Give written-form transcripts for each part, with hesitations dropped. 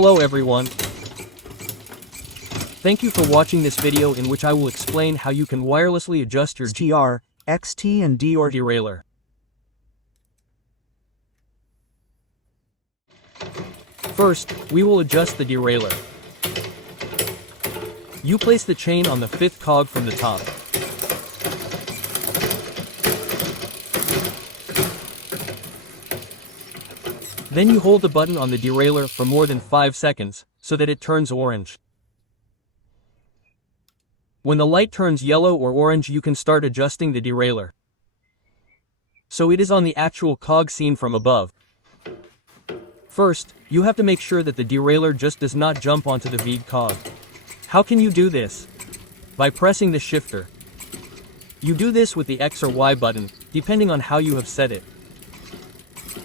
Hello everyone. Thank you for watching this video in which I will explain how you can wirelessly adjust your XTR, XT and Deore derailleur. First, we will adjust the derailleur. You place the chain on the 5th cog from the top. Then you hold the button on the derailleur for more than 5 seconds, so that it turns orange. When the light turns yellow or orange, you can start adjusting the derailleur. So it is on the actual cog seen from above. First, you have to make sure that the derailleur just does not jump onto the lead cog. How can you do this? By pressing the shifter. You do this with the X or Y button, depending on how you have set it.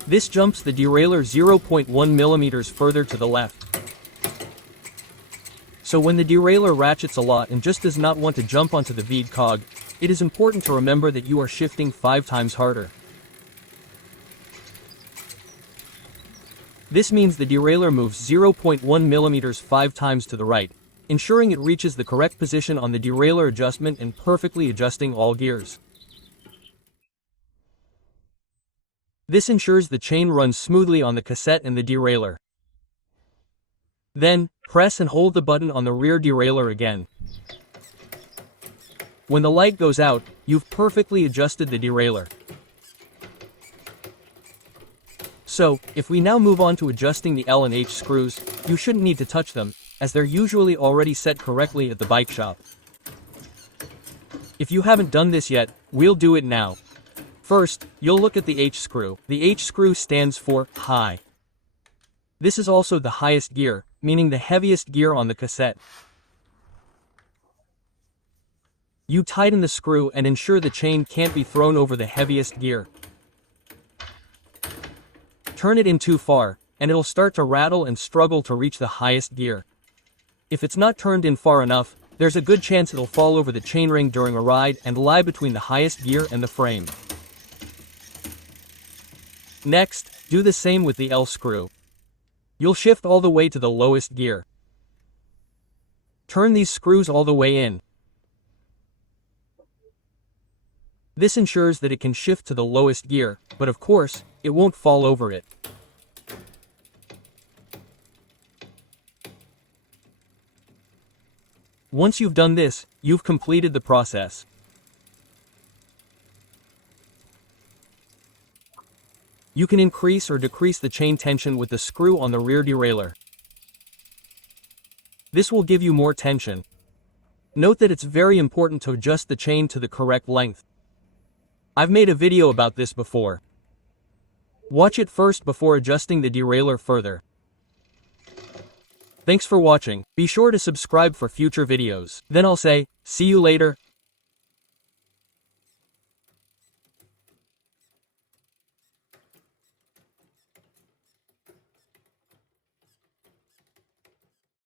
This jumps the derailleur 0.1 mm further to the left. So when the derailleur ratchets a lot and just does not want to jump onto the lead cog, it is important to remember that you are shifting 5 times harder. This means the derailleur moves 0.1 mm 5 times to the right, ensuring it reaches the correct position on the derailleur adjustment and perfectly adjusting all gears. This ensures the chain runs smoothly on the cassette and the derailleur. Then, press and hold the button on the rear derailleur again. When the light goes out, you've perfectly adjusted the derailleur. So, if we now move on to adjusting the L and H screws, you shouldn't need to touch them, as they're usually already set correctly at the bike shop. If you haven't done this yet, we'll do it now. First, you'll look at the H screw. The H screw stands for high. This is also the highest gear, meaning the heaviest gear on the cassette. You tighten the screw and ensure the chain can't be thrown over the heaviest gear. Turn it in too far, and it'll start to rattle and struggle to reach the highest gear. If it's not turned in far enough, there's a good chance it'll fall over the chainring during a ride and lie between the highest gear and the frame. Next, do the same with the L screw. You'll shift all the way to the lowest gear. Turn these screws all the way in. This ensures that it can shift to the lowest gear, but of course, it won't fall over it. Once you've done this, you've completed the process. You can increase or decrease the chain tension with the screw on the rear derailleur. This will give you more tension. Note that it's very important to adjust the chain to the correct length. I've made a video about this before. Watch it first before adjusting the derailleur further. Thanks for watching. Be sure to subscribe for future videos. Then I'll say, see you later.